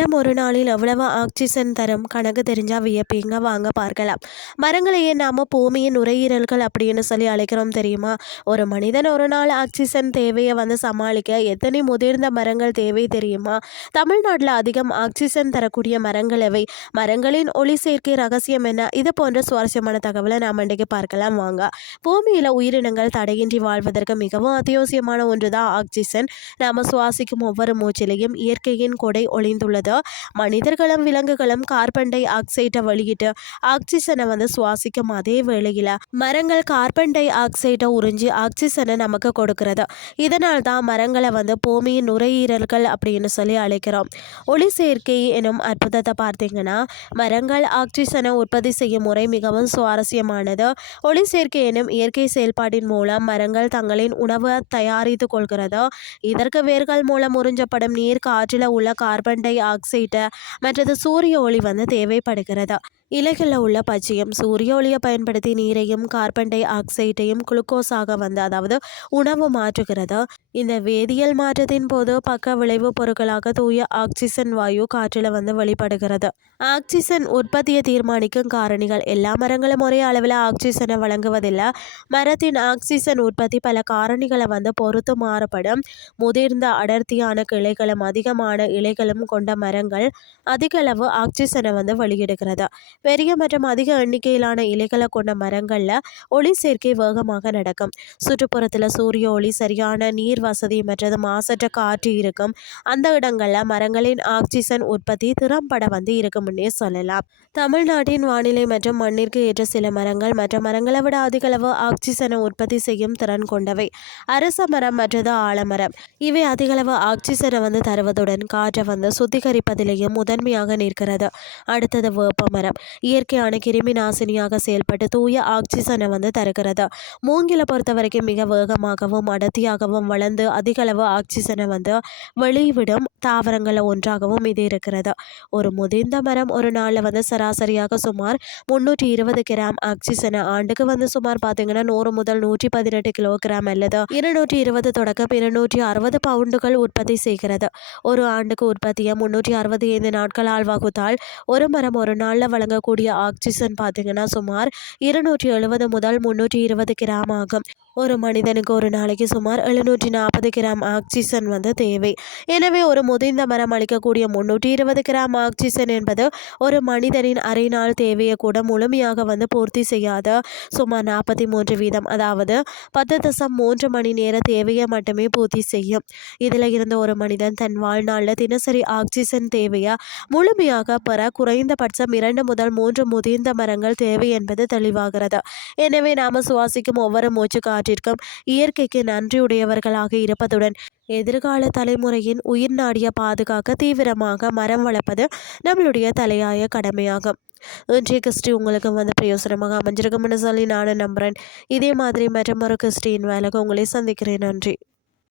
மரம் ஒரு நாளில் எவ்வளவு ஆக்சிஜன் தரும் கணக்கு தெரிஞ்சா வியப்பீங்க, வாங்க பார்க்கலாம். மரங்களையே நாம பூமியின் நுரையீரல்கள் அப்படின்னு சொல்லி அழைக்கிறோம் தெரியுமா? ஒரு மனிதன் ஒரு நாள் ஆக்சிஜன் தேவையை சமாளிக்க எத்தனை முதிர்ந்த மரங்கள் தேவை தெரியுமா? தமிழ்நாட்டில் அதிகம் ஆக்சிஜன் தரக்கூடிய மரங்கள் எவை? மரங்களின் ஒளி சேர்க்கை ரகசியம் என்ன? இது போன்ற சுவாரஸ்யமான தகவலை நாம் இன்றைக்கு பார்க்கலாம், வாங்க. பூமியில உயிரினங்கள் தடையின்றி வாழ்வதற்கு மிகவும் அத்தியாவசியமான ஒன்றுதான் ஆக்சிஜன். நாம சுவாசிக்கும் ஒவ்வொரு மூச்சிலையும் இயற்கையின் கொடை ஒளிந்துள்ளது. மனிதர்களும் விலங்குகளும் கார்பன் டை ஆக்சைடை வெளியிட்டு ஆக்சிஜனை சுவாசிக்கும் அதே வேளையில மரங்கள் கார்பன் டை ஆக்சைடை உறிஞ்சி ஆக்சிஜனை நமக்கு கொடுக்கிறது. இதனால் தான் மரங்களை பூமியின் நுரையீரல்கள் அப்படின்னு சொல்லி அழைக்கிறோம். ஒளி சேர்க்கை எனும் அற்புதத்தை பார்த்தீங்கன்னா, மரங்கள் ஆக்சிஜனை உற்பத்தி செய்யும் முறை மிகவும் சுவாரஸ்யமானது. ஒளி சேர்க்கை எனும் இயற்கை செயல்பாட்டின் மூலம் மரங்கள் தங்களின் உணவை தயாரித்து கொள்கிறது. இதற்கு வேர்கள் மூலம் உறிஞ்சப்படும் நீர், காற்றில் உள்ள கார்பன் டை ஆக்சைடு மற்றது சூரிய ஒளி தேவைப்படுகிறது. இலைகளில் உள்ள பச்சையம் சூரிய ஒளியை பயன்படுத்தி நீரையும் கார்பன் டை ஆக்சைடையும் குளுக்கோஸாக அதாவது உணவு மாற்றுகிறது. இந்த வேதியியல் மாற்றத்தின் போது பக்க விளைவு பொருட்களாக தூய ஆக்சிஜன் வாயு காற்றில் வெளிப்படுகிறது. ஆக்சிஜன் உற்பத்தியை தீர்மானிக்கும் காரணிகள். எல்லா மரங்களும் ஒரே அளவில் ஆக்சிஜனை வழங்குவதில்லை. மரத்தின் ஆக்சிஜன் உற்பத்தி பல காரணிகளை பொறுத்து மாறுபடும். முதிர்ந்த அடர்த்தியான கிளைகளும் அதிகமான இலைகளும் கொண்ட மரங்கள் அதிக அளவு ஆக்சிஜனை வெளியிடுகிறது. பெரிய மற்றும் அதிக எண்ணிக்கையிலான இலைகளை கொண்ட மரங்கள்ல ஒளி சேர்க்கை வேகமாக நடக்கும். சுற்றுப்புறத்தில் சூரிய ஒளி, சரியான நீர் வசதி மற்றது மாசற்ற காற்று இருக்கும் அந்த இடங்கள்ல மரங்களின் ஆக்சிஜன் உற்பத்தி திறம்பட இருக்கும்னே சொல்லலாம். தமிழ்நாட்டின் வானிலை மற்றும் மண்ணிற்கு ஏற்ற சில மரங்கள் மற்ற மரங்களை விட அதிக அளவு ஆக்சிஜனை உற்பத்தி செய்யும் திறன் கொண்டவை. அரச மரம் மற்றது ஆலமரம். இவை அதிக அளவு ஆக்சிஜனை தருவதுடன் காற்றை சுத்திகரிப்பதிலேயும் முதன்மையாக நிற்கிறது. அடுத்தது வேப்ப மரம். இயற்கையான கிருமி நாசினியாக செயல்பட்டு தூய ஆக்சிஜனை தருகிறது. மூங்கிலை பொறுத்த வரைக்கும் மிக வேகமாகவும் அடர்த்தியாகவும் வளர்ந்து அதிக அளவு ஆக்சிஜனை வெளிவிடும் தாவரங்களில் ஒன்றாகவும் இது இருக்கிறது. ஒரு முதிர்ந்த மரம் ஒரு நாளில் சராசரியாக சுமார் 320 கிராம் ஆக்சிஜனை ஆண்டுக்கு சுமார் பார்த்தீங்கன்னா 100 முதல் 118 கிலோகிராம் அல்லது 220 தொடக்கம் 260 பவுண்டுகள் உற்பத்தி செய்கிறது. ஒரு ஆண்டுக்கு உற்பத்தியை 365 நாட்களால் வகுத்தால் ஒரு மரம் ஒரு நாளில் வழங்கக்கூடிய ஆக்சிஜன் பார்த்தீங்கன்னா சுமார் 270 முதல் 320 கிராம் ஆகும். ஒரு மனிதனுக்கு ஒரு நாளைக்கு சுமார் 740 கிராம் ஆக்சிஜன் தேவை. எனவே ஒரு முதிர்ந்த மரம் அளிக்கக்கூடிய 320 கிராம் ஆக்சிஜன் என்பது ஒரு மனிதனின் அரை நாள் தேவையை கூட முழுமையாக பூர்த்தி செய்யாத சுமார் 43%, அதாவது 10.3 மணி நேர தேவையை மட்டுமே பூர்த்தி செய்யும். இதில் இருந்து ஒரு மனிதன் தன் வாழ்நாளில் தினசரி ஆக்சிஜன் தேவையை முழுமையாக பெற குறைந்தபட்சம் 2 முதல் 3 முதிர்ந்த மரங்கள் தேவை என்பது தெளிவாகிறது. எனவே நாம் சுவாசிக்கும் ஒவ்வொரு மூச்சு காற்றிற்கும் இயற்கைக்கு நன்றியுடையவர்களாக இருப்பதுடன் எதிர்கால தலைமுறையின் உயிர் நாடியை பாதுகாக்க தீவிரமாக மரம் வளர்ப்பது நம்மளுடைய தலையாய கடமையாகும். இன்றைய கிறிஸ்டி உங்களுக்கு பிரயோசனமாக அமைஞ்சிருக்கும்னு சொல்லி நானும் நம்புகிறேன். இதே மாதிரி மற்றொரு கிறிஸ்டியின் வேலைக்கு உங்களை சந்திக்கிறேன். நன்றி.